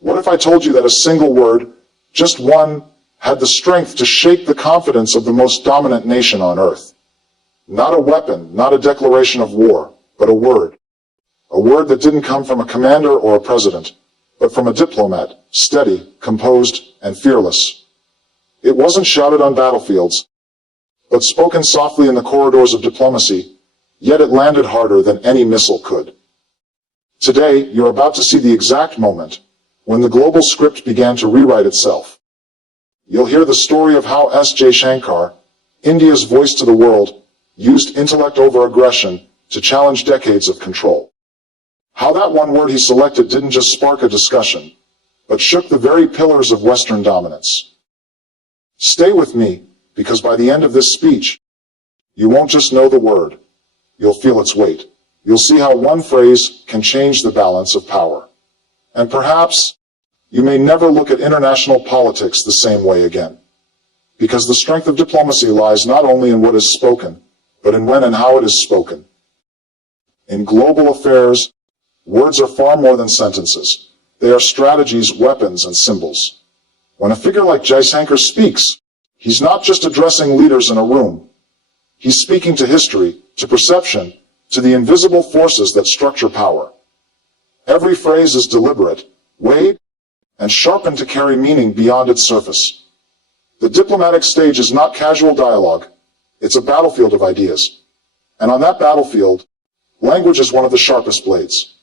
What if I told you that a single word, just one, had the strength to shake the confidence of the most dominant nation on earth? Not a weapon, not a declaration of war, but a word. A word that didn't come from a commander or a president, but from a diplomat, steady, composed, and fearless. It wasn't shouted on battlefields, but spoken softly in the corridors of diplomacy, yet it landed harder than any missile could. Today, you're about to see the exact moment when the global script began to rewrite itself. You'll hear the story of how Jaishankar, India's voice to the world, used intellect over aggression to challenge decades of control. How that one word he selected didn't just spark a discussion, but shook the very pillars of Western dominance. Stay with me, because by the end of this speech, you won't just know the word, you'll feel its weight. You'll see how one phrase can change the balance of power. And perhaps, you may never look at international politics the same way again. Because the strength of diplomacy lies not only in what is spoken, but in when and how it is spoken. In global affairs, words are far more than sentences. They are strategies, weapons, and symbols. When a figure like Jaishankar speaks, he's not just addressing leaders in a room. He's speaking to history, to perception, to the invisible forces that structure power. Every phrase is deliberate, weighed, and sharpened to carry meaning beyond its surface. The diplomatic stage is not casual dialogue, it's a battlefield of ideas. And on that battlefield, language is one of the sharpest blades.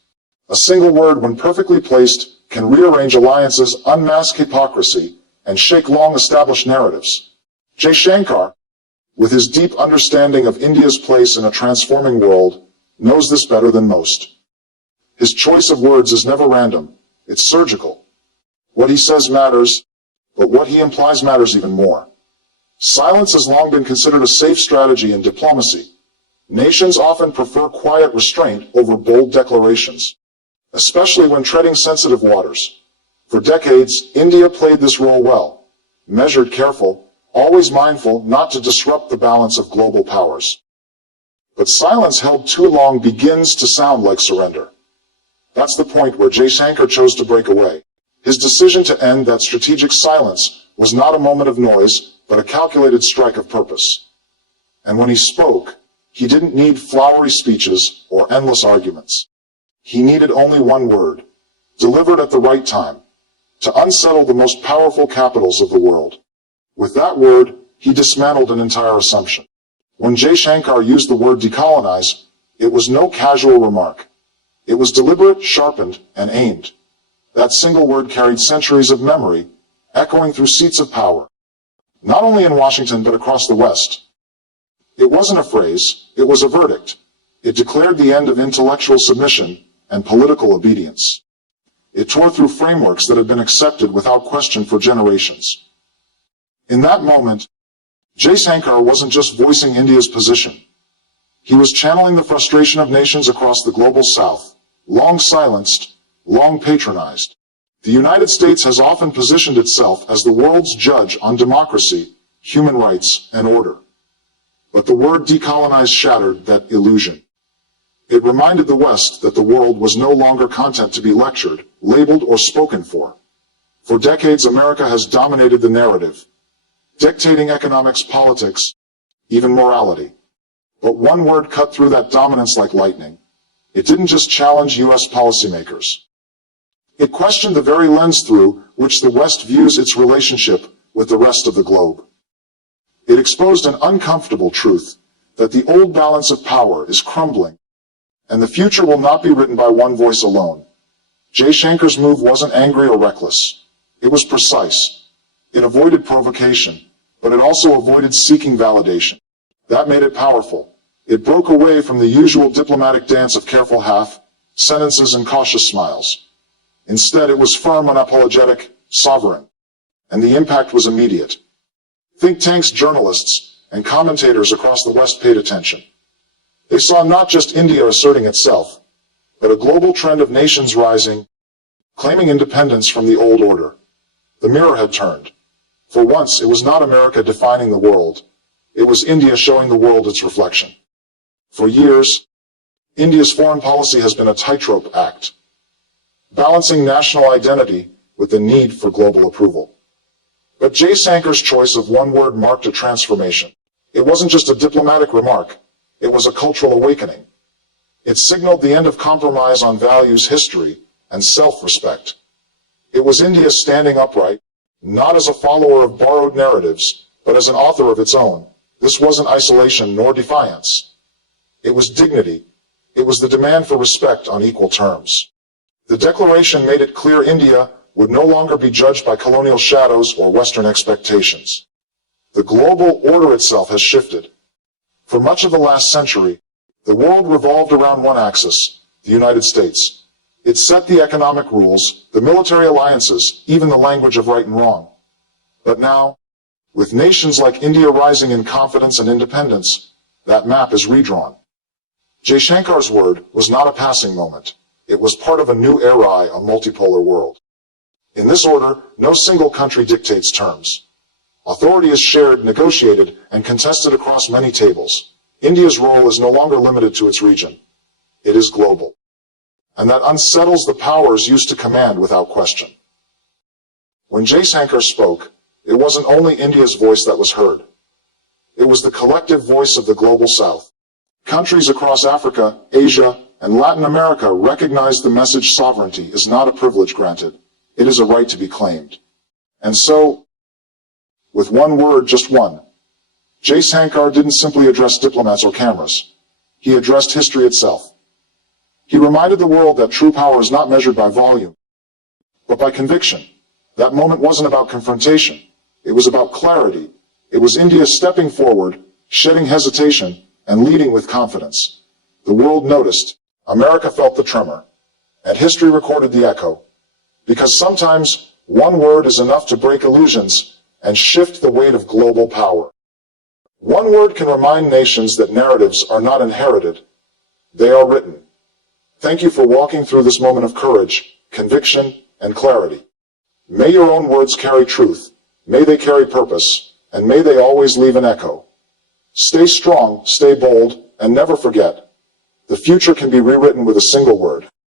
A single word, when perfectly placed, can rearrange alliances, unmask hypocrisy, and shake long-established narratives. Jaishankar, with his deep understanding of India's place in a transforming world, knows this better than most. His choice of words is never random, it's surgical. What he says matters, but what he implies matters even more. Silence has long been considered a safe strategy in diplomacy. Nations often prefer quiet restraint over bold declarations, especially when treading sensitive waters. For decades, India played this role well, measured, careful, always mindful not to disrupt the balance of global powers. But silence held too long begins to sound like surrender. That's the point where Jaishankar chose to break away. His decision to end that strategic silence was not a moment of noise, but a calculated strike of purpose. And when he spoke, he didn't need flowery speeches or endless arguments. He needed only one word, delivered at the right time, to unsettle the most powerful capitals of the world. With that word, he dismantled an entire assumption. When Jaishankar used the word decolonize, it was no casual remark. It was deliberate, sharpened, and aimed. That single word carried centuries of memory, echoing through seats of power, not only in Washington but across the West. It wasn't a phrase, it was a verdict. It declared the end of intellectual submission and political obedience. It tore through frameworks that had been accepted without question for generations. In that moment, Jaishankar wasn't just voicing India's position. He was channeling the frustration of nations across the global South, long silenced, long patronized. The United States has often positioned itself as the world's judge on democracy, human rights, and order. But the word decolonize shattered that illusion. It reminded the West that the world was no longer content to be lectured, labeled, or spoken for. For decades, America has dominated the narrative, dictating economics, politics, even morality. But one word cut through that dominance like lightning. It didn't just challenge U.S. policymakers. It questioned the very lens through which the West views its relationship with the rest of the globe. It exposed an uncomfortable truth, that the old balance of power is crumbling, and the future will not be written by one voice alone. Jaishankar's move wasn't angry or reckless. It was precise. It avoided provocation, but it also avoided seeking validation. That made it powerful. It broke away from the usual diplomatic dance of careful half-sentences and cautious smiles. Instead, it was firm, unapologetic, sovereign. And the impact was immediate. Think tanks, journalists, and commentators across the West paid attention. They saw not just India asserting itself, but a global trend of nations rising, claiming independence from the old order. The mirror had turned. For once, it was not America defining the world. It was India showing the world its reflection. For years, India's foreign policy has been a tightrope act, balancing national identity, with the need for global approval. But Jaishankar's choice of one word marked a transformation. It wasn't just a diplomatic remark, it was a cultural awakening. It signaled the end of compromise on values, history, and self-respect. It was India standing upright, not as a follower of borrowed narratives, but as an author of its own. This wasn't isolation nor defiance. It was dignity. It was the demand for respect on equal terms. The declaration made it clear India would no longer be judged by colonial shadows or Western expectations. The global order itself has shifted. For much of the last century, the world revolved around one axis, the United States. It set the economic rules, the military alliances, even the language of right and wrong. But now, with nations like India rising in confidence and independence, that map is redrawn. Jaishankar's word was not a passing moment. It was part of a new era, a multipolar world. In this order, no single country dictates terms. Authority is shared, negotiated, and contested across many tables. India's role is no longer limited to its region. It is global. And that unsettles the powers used to command without question. When Jaishankar spoke, it wasn't only India's voice that was heard. It was the collective voice of the global South. Countries across Africa, Asia, and Latin America recognize the message sovereignty is not a privilege granted. It is a right to be claimed. And so, with one word, just one, Jaishankar didn't simply address diplomats or cameras. He addressed history itself. He reminded the world that true power is not measured by volume, but by conviction. That moment wasn't about confrontation. It was about clarity. It was India stepping forward, shedding hesitation, and leading with confidence. The world noticed. America felt the tremor. And history recorded the echo. Because sometimes one word is enough to break illusions and shift the weight of global power. One word can remind nations that narratives are not inherited. They are written. Thank you for walking through this moment of courage, conviction, and clarity. May your own words carry truth, may they carry purpose, and may they always leave an echo. Stay strong, stay bold, and never forget, the future can be rewritten with a single word.